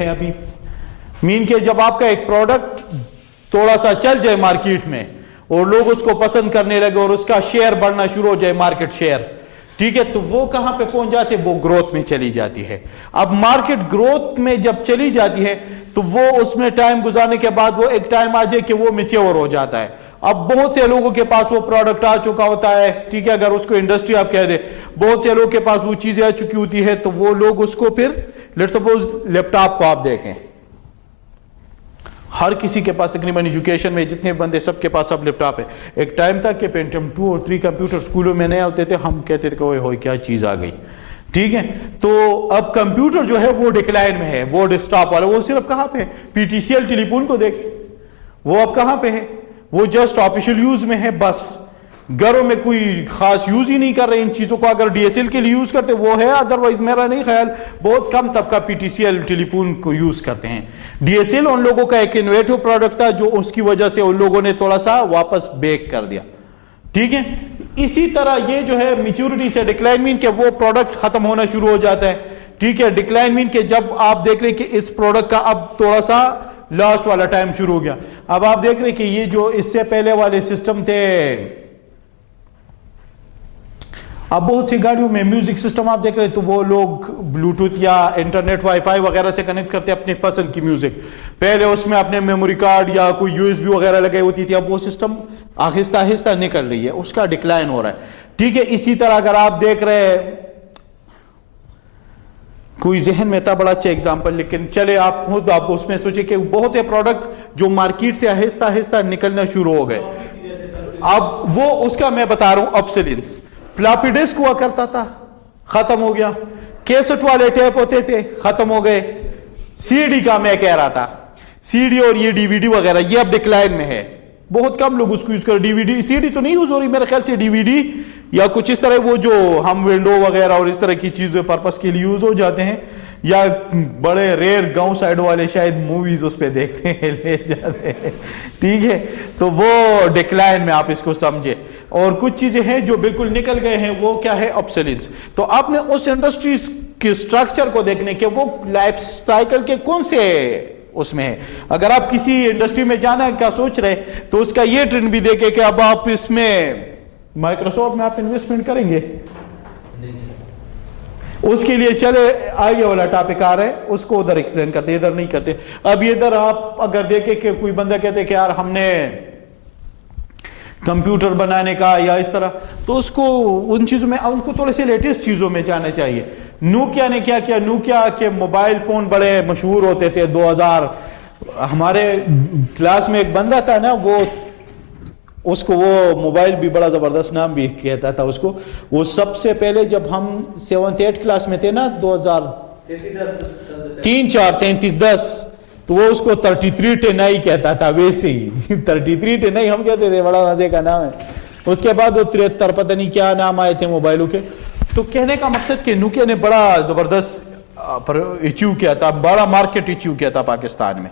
ہے ابھی. مین کہ جب آپ کا ایک پروڈکٹ تھوڑا سا چل جائے مارکیٹ میں اور لوگ اس کو پسند کرنے لگے اور اس کا شیئر بڑھنا شروع ہو جائے, مارکیٹ شیئر, ٹھیک ہے, تو وہ کہاں پہ پہنچ جاتے, وہ گروتھ میں چلی جاتی ہے. اب مارکیٹ گروتھ میں جب چلی جاتی ہے تو وہ اس میں ٹائم گزارنے کے بعد وہ ایک ٹائم آ جائے کہ وہ میچور ہو جاتا ہے. اب بہت سے لوگوں کے پاس وہ پروڈکٹ آ چکا ہوتا ہے, ٹھیک ہے, اگر اس کو انڈسٹری آپ کہہ دیں, بہت سے لوگوں کے پاس وہ چیزیں آ چکی ہوتی ہے, تو وہ لوگ اس کو پھر لیٹ سپوز لیپ ٹاپ کو آپ دیکھیں, ہر کسی کے پاس تقریباً ایجوکیشن میں جتنے بندے سب کے پاس سب لیپ ٹاپ ہے. ایک ٹائم تک کہ پینٹیم 2 اور 3 کمپیوٹر سکولوں میں نئے ہوتے تھے, ہم کہتے تھے کہ اوئے ہوئے کیا چیز آ گئی, ٹھیک ہے. تو اب کمپیوٹر جو ہے وہ ڈکلائن میں ہے, وہ ڈیسکٹاپ والا, وہ صرف کہاں پہ ہے, پی ٹی سی ایل ٹیلی فون کو دیکھیں, وہ اب کہاں پہ ہے, وہ جسٹ آفیشیل یوز میں ہے, بس گھروں میں کوئی خاص یوز ہی نہیں کر رہے ان چیزوں کو. اگر ڈی ایس ایل کے لیے یوز کرتے وہ ہے, ادروائز میرا نہیں خیال بہت کم طبقہ پی ٹی سی ایل ٹیلی فون کو یوز کرتے ہیں. ڈی ایس ایل ان لوگوں کا ایک انویٹو پروڈکٹ تھا جو اس کی وجہ سے ان لوگوں نے تھوڑا سا واپس بیک کر دیا, ٹھیک ہے. اسی طرح یہ جو ہے میچورٹی سے ڈکلائن مین کہ وہ پروڈکٹ ختم ہونا شروع ہو جاتا ہے, ٹھیک ہے. ڈکلائن مین کہ جب آپ دیکھ رہے کہ اس پروڈکٹ کا اب تھوڑا سا لاسٹ والا ٹائم شروع ہو گیا. اب آپ دیکھ رہے کہ یہ جو اس سے پہلے والے سسٹم تھے, اب بہت سی گاڑیوں میں میوزک سسٹم آپ دیکھ رہے تو وہ لوگ بلوٹوتھ یا انٹرنیٹ وائی فائی وغیرہ سے کنیکٹ کرتے اپنے پسند کی میوزک. پہلے اس میں اپنے میموری کارڈ یا کوئی یو ایس بی وغیرہ لگائی ہوتی تھی, اب وہ سسٹم آہستہ آہستہ نکل رہی ہے, اس کا ڈکلائن ہو رہا ہے, ٹھیک ہے. اسی طرح اگر آپ دیکھ رہے, کوئی ذہن میں تھا بڑا اچھا ایگزامپل, لیکن چلے آپ خود آپ اس میں سوچے کہ بہت سے پروڈکٹ جو مارکیٹ سے آہستہ آہستہ نکلنا شروع ہو گئے, اب وہ اس کا میں بتا رہا ہوں آبسولینس. فلاپی ڈسک ہوا کرتا تھا, ختم ہو گیا. کیسٹ والے ٹیپ ہوتے تھے, ختم ہو گئے. سی ڈی کا میں کہہ رہا تھا, سی ڈی اور یہ ڈی وی ڈی وغیرہ یہ اب ڈکلائن میں ہے, بہت کم لوگ اس کو یوز کر. ڈی وی ڈی, سی ڈی تو نہیں یوز ہو رہی میرے خیال سے, ڈی وی ڈی یا کچھ اس طرح وہ جو ہم ونڈو وغیرہ اور اس طرح کی چیزیں پرپس کے لیے یوز ہو جاتے ہیں, یا بڑے ریئر گاؤں سائڈ والے شاید موویز اس پہ دیکھتے ہیں لے جاتے ہیں, ٹھیک ہے. تو وہ ڈکلائن میں آپ اس کو سمجھے. اور کچھ چیزیں ہیں جو بالکل نکل گئے ہیں, وہ کیا ہے, آبسولینس. تو آپ نے اس انڈسٹریز کے سٹرکچر کو دیکھنے کہ وہ لائف سائیکل کے کون سے اس میں ہے. اگر آپ کسی انڈسٹری میں جانا کا سوچ رہے تو اس کا یہ ٹرینڈ بھی دیکھیں کہ اب آپ اس میں مائکروسافٹ میں آپ انویسٹمنٹ کریں گے, اس کے لیے چلے آگے والا ٹاپک آ رہا ہے, اس کو ادھر ایکسپلین کرتے, ادھر نہیں کرتے. اب ادھر آپ اگر دیکھیں کہ کوئی بندہ کہتے کہ یار ہم نے کمپیوٹر بنانے کا یا اس طرح, تو اس کو ان چیزوں میں, ان کو تھوڑے سے لیٹسٹ چیزوں میں جانا چاہیے. نوکیا نے کیا کیا, نوکیا کے موبائل فون بڑے مشہور ہوتے تھے 2000. ہمارے کلاس میں ایک بندہ تھا نا, وہ اس کو وہ موبائل بھی بڑا زبردست نام بھی کہتا تھا اس کو. وہ سب سے پہلے جب ہم 7th 8th کلاس میں تھے نا 2033-10, تو وہ اس کو 3310i کہتا تھا, ویسے ہی 3310i ہم کہتے تھے, بڑا مزے کا نام ہے. اس کے بعد وہ 73 پتہ نہیں کیا نام آئے تھے موبائلوں کے. تو کہنے کا مقصد کہ نوکیا نے بڑا زبردست اچیو کیا تھا, بڑا مارکیٹ اچیو کیا تھا پاکستان میں.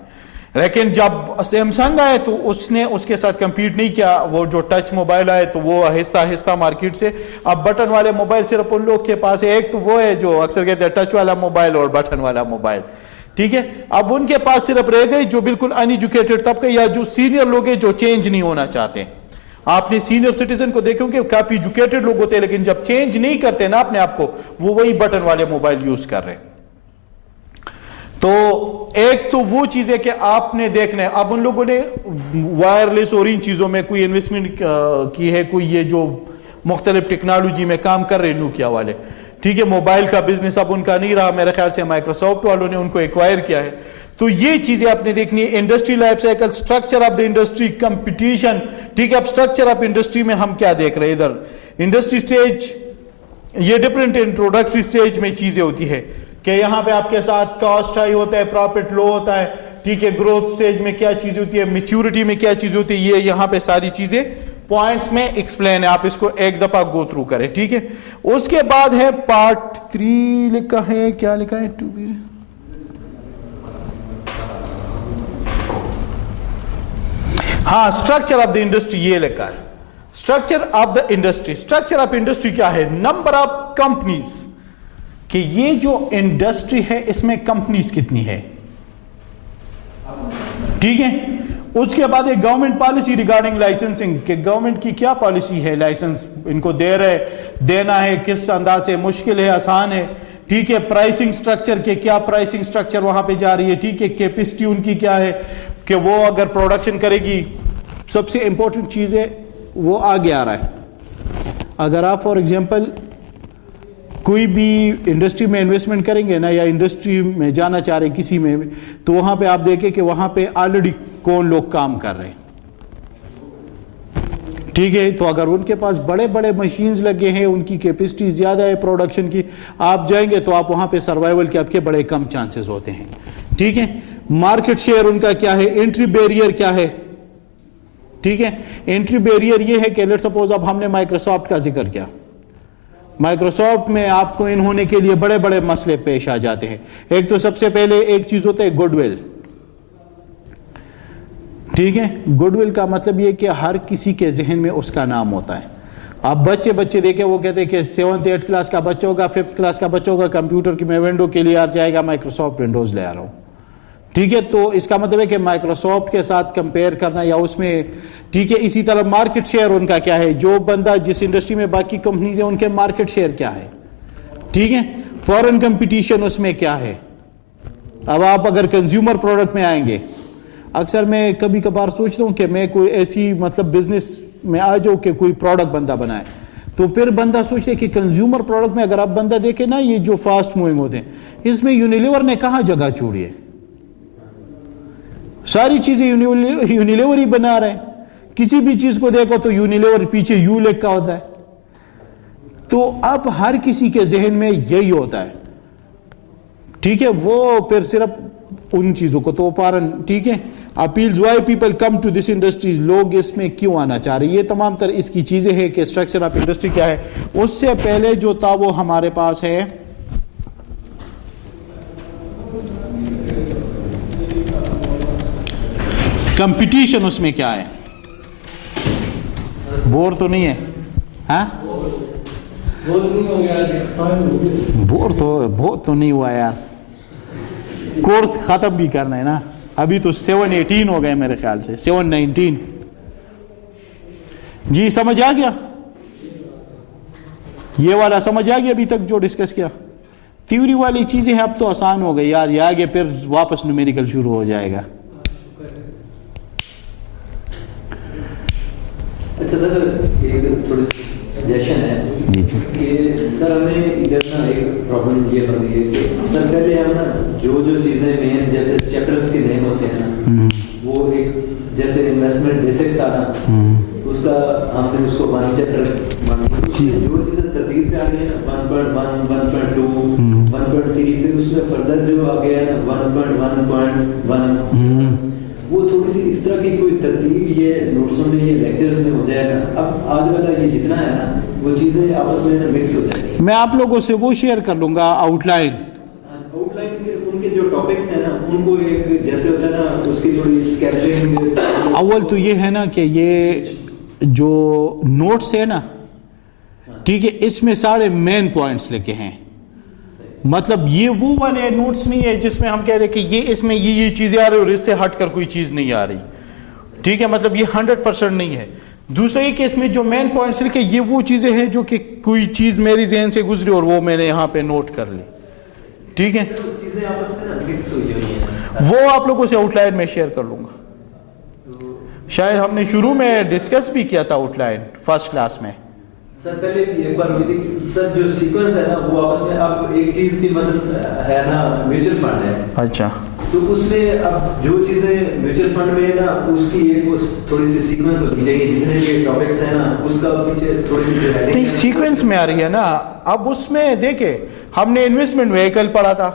لیکن جب سیمسنگ آئے تو اس نے اس کے ساتھ کمپیٹ نہیں کیا. وہ جو ٹچ موبائل آئے تو وہ آہستہ آہستہ مارکیٹ سے, اب بٹن والے موبائل صرف ان لوگ کے پاس ہے. ایک تو وہ ہے جو اکثر کہتے ہیں ٹچ والا موبائل اور بٹن والا موبائل, ٹھیک ہے. اب ان کے پاس صرف رہ گئی جو بالکل ان ایجوکیٹڈ طبقہ یا جو سینئر لوگ ہیں جو چینج نہیں ہونا چاہتے. آپ نے سینئر سٹیزن کو دیکھیں کہ کافی ایجوکیٹڈ لوگ ہوتے ہیں, لیکن جب چینج نہیں کرتے نا اپنے آپ کو, وہ وہی بٹن والے موبائل یوز کر رہے ہیں. تو ایک تو وہ چیز ہے کہ آپ نے دیکھنا ہے. اب ان لوگوں نے وائرلیس اور ان چیزوں میں کوئی انویسٹمنٹ کی ہے, کوئی یہ جو مختلف ٹیکنالوجی میں کام کر رہے نوکیا والے, ٹھیک ہے. موبائل کا بزنس اب ان کا نہیں رہا, میرے خیال سے مائکروسافٹ والوں نے ان کو ایکوائر کیا ہے. تو یہ چیزیں آپ نے دیکھنی ہے. Industry life cycle, structure of the industry, competition, ٹھیک ہے. اب سٹرکچر آف انڈسٹری میں ہم کیا دیکھ رہے ہیں, ادھر انڈسٹری سٹیج, یہ ڈفرینٹ انٹروڈکٹری سٹیج میں چیزیں ہوتی ہے کہ یہاں پہ آپ کے ساتھ کاسٹ ہائی ہوتا ہے, پروفٹ لو ہوتا ہے, ٹھیک ہے. گروتھ سٹیج میں کیا چیز ہوتی ہے, میچورٹی میں کیا چیز ہوتی ہے, یہ یہاں پہ ساری چیزیں پوائنٹس میں ایکسپلین ہے. آپ اس کو ایک دفعہ گو تھرو کریں, ٹھیک ہے. اس کے بعد ہے پارٹ 3 لکھا ہے, کیا لکھا ہے, ہاں, اسٹرکچر آف دا انڈسٹری یہ لکھا ہے. Structure of the industry, structure of industry کیا ہے, نمبر آف کمپنیز, کہ یہ جو انڈسٹری ہے اس میں کمپنیز کتنی ہے, ٹھیک ہے. اس کے بعد ایک گورنمنٹ پالیسی ریگارڈنگ لائسنسنگ کہ گورنمنٹ کی کیا پالیسی ہے, لائسنس ان کو دے رہے, دینا ہے کس انداز سے, مشکل ہے آسان ہے. ٹھیک ہے. پرائسنگ سٹرکچر کے کیا پرائسنگ سٹرکچر وہاں پہ جا رہی ہے. ٹھیک ہے. کیپیسٹی ان کی کیا ہے کہ وہ اگر پروڈکشن کرے گی, سب سے امپورٹنٹ چیز ہے وہ آگے آ رہا ہے. اگر آپ فار ایگزامپل کوئی بھی انڈسٹری میں انویسٹمنٹ کریں گے نا, یا انڈسٹری میں جانا چاہ رہے کسی میں, تو وہاں پہ آپ دیکھیں کہ وہاں پہ آلریڈی کون لوگ کام کر رہے ہیں. ٹھیک ہے. تو اگر ان کے پاس بڑے بڑے مشینز لگے ہیں, ان کی کیپیسٹی زیادہ ہے پروڈکشن کی, آپ جائیں گے تو آپ وہاں پہ سروائیول کے آپ کے بڑے کم چانسز ہوتے ہیں. ٹھیک ہے. مارکیٹ شیئر ان کا کیا ہے, انٹری بیریئر کیا ہے. ٹھیک ہے. انٹری بیریئر یہ ہے کہ لیٹ سپوز اب ہم نے مائکروسافٹ کا ذکر کیا, مائکروسافٹ میں آپ کو ان ہونے کے لیے بڑے بڑے مسئلے پیش آ جاتے ہیں. ایک تو سب سے پہلے ایک چیز ہوتا ہے گڈ ول. ٹھیک ہے. گڈ ول کا مطلب یہ کہ ہر کسی کے ذہن میں اس کا نام ہوتا ہے. آپ بچے دیکھیں, وہ کہتے ہیں کہ 7th 8th کلاس کا بچہ ہوگا, 5th کلاس کا بچہ ہوگا, کمپیوٹر کی میں ونڈو کے لیے آ جائے گا, مائکروسافٹ ونڈوز لے آ رہا ہوں. ٹھیک ہے. تو اس کا مطلب ہے کہ مائکروسافٹ کے ساتھ کمپیئر کرنا یا اس میں. ٹھیک ہے. اسی طرح مارکیٹ شیئر ان کا کیا ہے, جو بندہ جس انڈسٹری میں باقی کمپنیز ہیں ان کے مارکیٹ شیئر کیا ہے. ٹھیک ہے. فورن کمپٹیشن اس میں کیا ہے. اب آپ اگر کنزیومر پروڈکٹ میں آئیں گے, اکثر میں کبھی کبھار سوچتا ہوں کہ میں کوئی ایسی مطلب بزنس میں آ جاؤں کہ کوئی پروڈکٹ بندہ بنائے, تو پھر بندہ سوچتے کہ کنزیومر پروڈکٹ میں اگر آپ بندہ دیکھیں نا, یہ جو فاسٹ موونگ ہوتے ہیں, اس میں یونیلیور نے کہاں جگہ چھوڑی ہے. ساری چیزیں یونیلیور ہی بنا رہے ہیں. کسی بھی چیز کو دیکھو تو یونیلیور پیچھے یو لکھا ہوتا ہے. تو اب ہر کسی کے ذہن میں یہی ہوتا ہے. ٹھیک ہے. وہ پھر صرف ان چیزوں کو تو پارن. ٹھیک ہے. Appeals why people come to this industry, لوگ اس میں کیوں آنا چاہ رہے ہیں. یہ تمام تر اس کی چیزیں ہیں کہ اسٹرکچر آف انڈسٹری کیا ہے. اس سے پہلے جو تھا وہ ہمارے پاس ہے کمپٹیشن. اس میں کیا ہے, بور تو نہیں ہے. ہاں بور تو نہیں ہوا یار, کورس ختم بھی کرنا ہے نا. ابھی تو 7-18 ہو گئے میرے خیال سے, 7-19. جی سمجھ آ گیا, یہ والا سمجھ آ گیا ابھی تک جو ڈسکس کیا. تھیوری والی چیزیں ہیں اب تو آسان ہو گئی یار, یہ آگے پھر واپس نومیریکل شروع ہو جائے گا. اچھا سر, ایک تھوڑی سجیشن ہے. جی جی. کہ سر ہمیں ادھر نا ایک پرابلم یہ بن گئی ہے کہ سر پہلے ہم نا جو چیزیں مین جیسے چیپٹرز کے نیم ہوتے ہیں نا, وہ ایک جیسے انویسٹمنٹ بیسک تھا نا, اس کا ہم نے اس کو 1 چیپٹر جو چیزیں ترتیب سے آ گئی ہیں 1.1 1.2 1.3, پھر اس میں فردر جو آ گیا نا 1.1.1, وہ تھوڑی سی اس طرح کی کوئی ترتیب یہ نوٹسوں میں یہ لیکچرز میں ہو جائے گا. اب آج والا یہ جتنا ہے نا وہ چیزیں آپس میں مکس ہو جائیں گی. میں آپ لوگوں سے وہ شیئر کر لوں گا آؤٹ لائن کے ان کے جو ٹاپکس ہیں نا ان کو ایک جیسے ہوتا ہے نا اس کی تھوڑی اسکیچنگ. اول تو یہ ہے نا کہ یہ جو نوٹس ہے نا, ٹھیک ہے, اس میں سارے مین پوائنٹس لکھے ہیں. مطلب یہ وہ والے نوٹس نہیں ہے جس میں ہم کہہ دیں کہ یہ اس میں یہ چیزیں آ رہی اور اس سے ہٹ کر کوئی چیز نہیں آ رہی. ٹھیک ہے. مطلب یہ 100% نہیں ہے. دوسرا یہ کہ اس میں جو مین پوائنٹس لکھے یہ وہ چیزیں ہیں جو کہ کوئی چیز میری ذہن سے گزری اور وہ میں نے یہاں پہ نوٹ کر لی. ٹھیک ہے. وہ آپ لوگوں سے آؤٹ لائن میں شیئر کر لوں گا. شاید ہم نے شروع میں ڈسکس بھی کیا تھا آؤٹ لائن فرسٹ کلاس میں. سر پہلے بھی ایک بار ہوئی تھی کہ سر جو سیکوینس ہے نا وہ آپس میں اب ایک چیز کی مثلا ہے نا میوچل فنڈ ہے. اچھا. تو اس میں اب جو چیزیں میوچل فنڈ میں ہے نا اس کی ایک تھوڑی سی سیکوینس ہونی چاہیے. جتنے بھی ٹاپکس ہیں نا اس کا پیچھے تھوڑی سی نہیں سیکوینس میں آ رہی ہے نا. اب اس میں دیکھیں ہم نے انویسٹمنٹ وہیکل پڑھا تھا,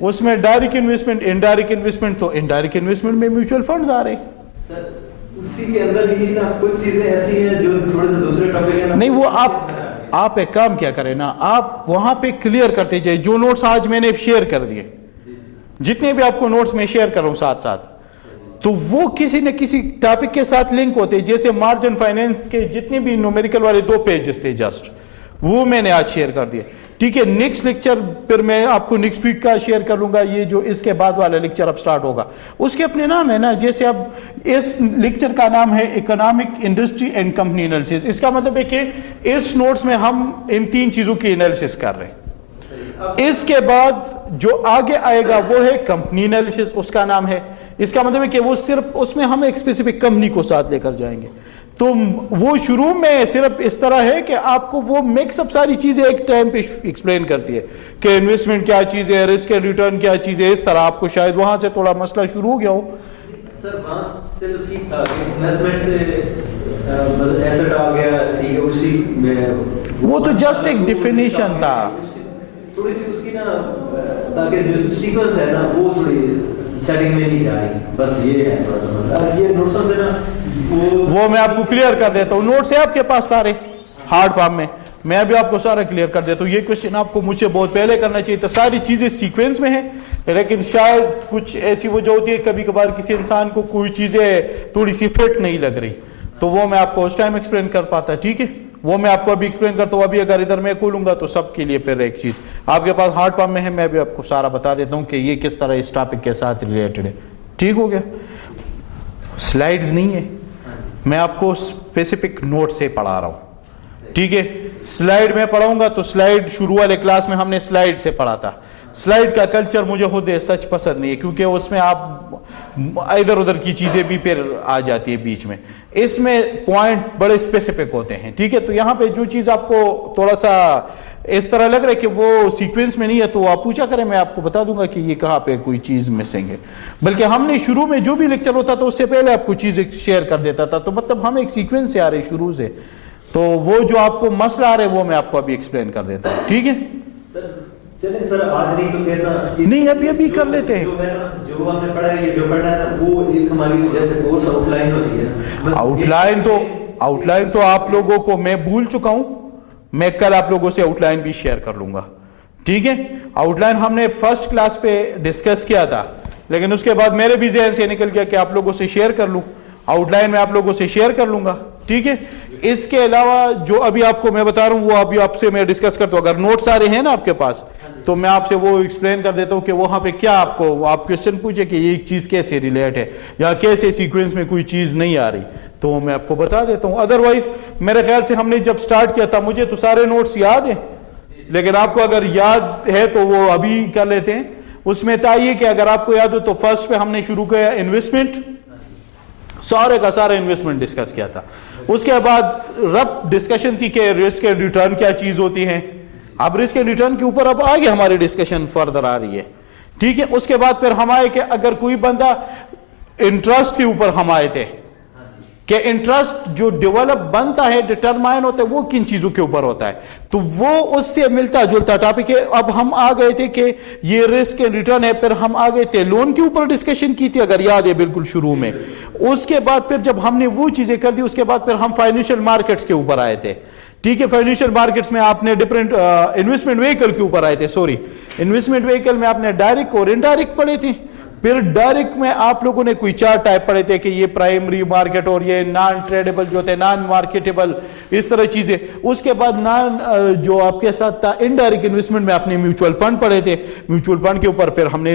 اس میں ڈائریکٹ انویسٹمنٹ انڈائریکٹ انویسٹمنٹ, تو انڈائریکٹ انویسٹمنٹ میں میوچل فنڈز آ رہے ہیں. سر اسی کے اندر ہی نا کچھ چیزیں ایسی ہیں جو تھوڑے سے دوسرے ٹاپک ہیں. نہیں وہ آپ ایک کام کیا کریں نا, آپ وہاں پہ کلیئر کرتے جائے. جو نوٹس آج میں نے شیئر کر دیے, جتنے بھی آپ کو نوٹس میں شیئر کر رہا ہوں ساتھ ساتھ, تو وہ کسی نہ کسی ٹاپک کے ساتھ لنک ہوتے ہیں. جیسے مارجن فائنینس کے جتنے بھی نومیریکل والے 2 پیجز تھے جسٹ, وہ میں نے آج شیئر کر دیے. ٹھیک ہے. نیکسٹ لیکچر پھر میں آپ کو نیکسٹ ویک کا شیئر کر لوں گا. یہ جو اس کے بعد والا لیکچر اب سٹارٹ ہوگا اس کے اپنے نام ہے نا. جیسے اب اس لیکچر کا نام ہے economic industry and company analysis. اس کا مطلب ہے کہ اس نوٹس میں ہم ان 3 چیزوں کی انالیسس کر رہے ہیں. اس کے بعد جو آگے آئے گا وہ ہے کمپنی انالیسس, اس کا نام ہے. اس کا مطلب ہے کہ وہ صرف اس میں ہم ایک اسپیسیفک کمپنی کو ساتھ لے کر جائیں گے. تو وہ شروع میں صرف اس طرح ہے کہ آپ کو وہ مکس اپ ساری چیزیں ایک ٹائم پہ ایکسپلین کرتی ہے کہ انویسٹمنٹ کیا چیز ہے, رسک اینڈ ریٹرن کیا چیز ہے. اس طرح آپ کو شاید وہاں سے تھوڑا مسئلہ شروع ہو گیا ہو. سر وہاں سے تو ٹھیک تھا کہ انویسٹمنٹ سے ایسٹ آ گیا, ٹھیک ہے, اسی میں وہ تو جسٹ ایک ڈیفینیشن تھا. تھوڑی سی اس کی نا تاکہ جو سیکوینس ہے نا وہ تھوڑی سیٹنگ میں نہیں جا رہی. بس یہ ہے تھوڑا سا مسئلہ. یہ نوٹسوں سے نا وہ میں آپ کو کلیئر کر دیتا ہوں. نوٹس ہے آپ کے پاس سارے ہارڈ پام میں, میں بھی آپ کو سارا کلیئر کر دیتا ہوں. یہ کوشچن آپ کو مجھ سے بہت پہلے کرنا چاہیے تھا. ساری چیزیں سیکوینس میں ہیں لیکن شاید کچھ ایسی وجہ ہوتی ہے کبھی کبھار کسی انسان کو کوئی چیزیں تھوڑی سی فٹ نہیں لگ رہی, تو وہ میں آپ کو اس ٹائم ایکسپلین کر پاتا. ٹھیک ہے, وہ میں آپ کو ابھی ایکسپلین کرتا ہوں. ابھی اگر ادھر میں کھولوں گا تو سب کے لیے پھر ایک چیز آپ کے پاس ہارڈ پام میں ہے, میں بھی آپ کو سارا بتا دیتا ہوں کہ یہ کس طرح اس ٹاپک کے ساتھ ریلیٹڈ ہے. ٹھیک ہو گیا. سلائیڈز نہیں ہے, میں آپ کو اسپیسیفک نوٹ سے پڑھا رہا ہوں. ٹھیک ہے, سلائیڈ میں پڑھاؤں گا تو سلائیڈ شروع والے کلاس میں ہم نے سلائیڈ سے پڑھا تھا. سلائیڈ کا کلچر مجھے خود سچ پسند نہیں ہے کیونکہ اس میں آپ ادھر ادھر کی چیزیں بھی پھر آ جاتی ہے بیچ میں. اس میں پوائنٹ بڑے اسپیسیفک ہوتے ہیں. ٹھیک ہے, تو یہاں پہ جو چیز آپ کو تھوڑا سا اس طرح لگ رہا ہے کہ وہ سیکوینس میں نہیں ہے تو آپ پوچھا کریں, میں آپ کو بتا دوں گا کہ یہ کہاں پہ کوئی چیز مسنگ ہے. بلکہ ہم نے شروع میں جو بھی لیکچر ہوتا تھا اس سے پہلے آپ کو چیزیں شیئر کر دیتا تھا, تو مطلب ہم ایک سیکوینس سے آ رہے شروع سے. تو وہ جو آپ کو مسئلہ آ رہا ہے وہ میں آپ کو ابھی ایکسپلین کر دیتا ہوں. ٹھیک ہے, چلیں سر آج نہیں تو پھر نا نہیں ابھی کر لیتے ہیں. جو ہم نے پڑھا ہے, یہ جو پڑھا ہے وہ ایک ہماری جیسے کورس آؤٹ لائن ہوتی ہے. آؤٹ لائن تو آپ لوگوں کو میں بھول چکا ہوں. میں کل آپ لوگوں سے آؤٹ لائن بھی شیئر کر لوں گا. ٹھیک ہے, آؤٹ لائن ہم نے فرسٹ کلاس پہ ڈسکس کیا تھا لیکن اس کے بعد میرے بھی ذہن سے نکل گیا کہ آپ لوگوں سے شیئر کر لوں. آؤٹ لائن میں آپ لوگوں سے شیئر کر لوں گا. ٹھیک ہے, اس کے علاوہ جو ابھی آپ کو میں بتا رہا ہوں وہ ابھی آپ سے میں ڈسکس کرتا ہوں. اگر نوٹ سارے ہیں نا آپ کے پاس تو میں آپ سے وہ ایکسپلین کر دیتا ہوں کہ وہاں پہ کیا آپ کوشچن پوچھے کہ یہ چیز کیسے ریلیٹ ہے یا کیسے سیکوینس میں کوئی چیز نہیں آ رہی تو میں آپ کو بتا دیتا ہوں. ادروائز میرے خیال سے ہم نے جب سٹارٹ کیا تھا مجھے تو سارے نوٹس یاد ہیں لیکن آپ کو اگر یاد ہے تو وہ ابھی کر لیتے ہیں. اس میں تھا یہ کہ اگر آپ کو یاد ہو تو فرسٹ پہ ہم نے شروع کیا انویسٹمنٹ, سارے کا سارا انویسٹمنٹ ڈسکس کیا تھا. اس کے بعد رب ڈسکشن تھی کہ رسک اینڈ ریٹرن کیا چیز ہوتی ہیں. اب رسک اینڈ ریٹرن کے اوپر اب آگے ہماری ڈسکشن فردر آ رہی ہے. ٹھیک ہے, اس کے بعد پھر ہم آئے کہ اگر کوئی بندہ انٹرسٹ کے اوپر ہم آئے تھے کہ انٹرسٹ جو ڈیولپ بنتا ہے ڈٹرمائن ہوتا ہے وہ کن چیزوں کے اوپر ہوتا ہے, تو وہ اس سے ملتا جلتا ٹاپک ہے. اب ہم آ گئے تھے کہ یہ رسک اینڈ ریٹرن ہے, پھر ہم آ گئے تھے لون کے اوپر ڈسکشن کی تھی اگر یاد ہے بالکل شروع میں. اس کے بعد پھر جب ہم نے وہ چیزیں کر دی اس کے بعد پھر ہم فائنینشیل مارکیٹس کے اوپر آئے تھے. ٹھیک ہے, فائنینشیل مارکیٹس میں آپ نے ڈفرینٹ انویسٹمنٹ وہیکل کے اوپر آئے تھے. انویسٹمنٹ وہیکل میں آپ نے ڈائریکٹ اور انڈائریکٹ پڑھے تھے. پھر ڈائریکٹ میں آپ لوگوں نے کوئی 4 ٹائپ پڑھے تھے کہ یہ پرائمری مارکیٹ اور یہ نان ٹریڈیبل جو تھے نان مارکیٹیبل اس طرح چیزیں. اس کے بعد جو آپ کے ساتھ تھا انڈائریکٹ انویسٹمنٹ میں آپ نے میوچول فنڈ پڑھے تھے. میوچول فنڈ کے اوپر پھر ہم نے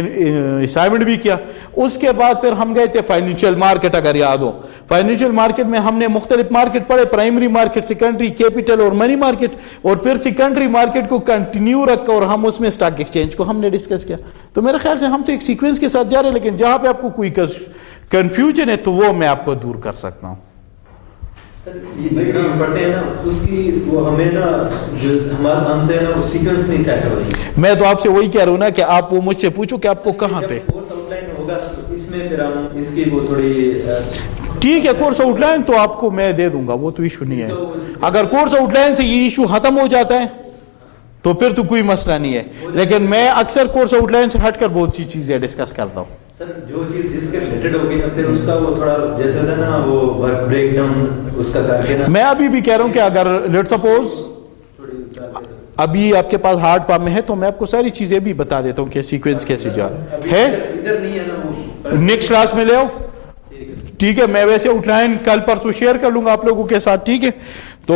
اسائنمنٹ بھی کیا. اس کے بعد پھر ہم گئے تھے فائنینشیل مارکیٹ. اگر یاد ہو فائنینشیل مارکیٹ میں ہم نے مختلف مارکیٹ پڑھے, پرائمری مارکیٹ, سیکنڈری, کیپٹل اور منی مارکیٹ. اور پھر سیکنڈری مارکیٹ کو کنٹینیو رکھا اور ہم اس میں اسٹاک ایکسچینج کو ہم نے ڈسکس کیا. تو میرے خیال سے ہم تو ایک سیکوینس کے ساتھ جا رہے ہیں لیکن جہاں پہ آپ کو کوئی کنفیوژن ہے تو وہ میں آپ کو دور کر سکتا ہوں. سر یہ پڑھتے ہیں نا اس کی وہ ہمیں نا جو ہم سے نا وہ سیکوینس نہیں سیٹ ہو رہی. میں تو آپ سے وہی کہہ رہا ہوں نا کہ آپ وہ مجھ سے پوچھو کہ آپ کو کہاں پہ کورس آؤٹ لائن ہوگا اس میں پھر ہم اس کی وہ تھوڑی ٹھیک ہے. کورس آؤٹ لائن تو آپ کو میں دے دوں گا, وہ تو ایشو نہیں ہے. اگر کورس آؤٹ لائن سے یہ ایشو ختم ہو جاتا ہے تو پھر تو کوئی مسئلہ نہیں ہے, لیکن میں اکثر کورس آؤٹ لائن سے ہٹ کر بہت سی چیزیں ڈسکس کرتا ہوں. سر جو چیز جس کے ریلیٹڈ ہوگی نا پھر اس کا وہ تھوڑا جیسے ہوتا ہے نا وہ ورک بریک ڈاؤن اس کا کر کے نا. میں ابھی بھی کہہ رہا ہوں کہ اگر لیٹ سپوز ابھی آپ کے پاس ہارڈ پام میں ہے تو میں آپ کو ساری چیزیں بھی بتا دیتا ہوں کہ سیکوینس کیسے جا ہے. ادھر نہیں ہے نا وہ نیکسٹ کلاس میں لے آؤ. ٹھیک ہے, میں ویسے آؤٹ لائن کل پرسوں شیئر کر لوں گا آپ لوگوں کے ساتھ. ٹھیک ہے, تو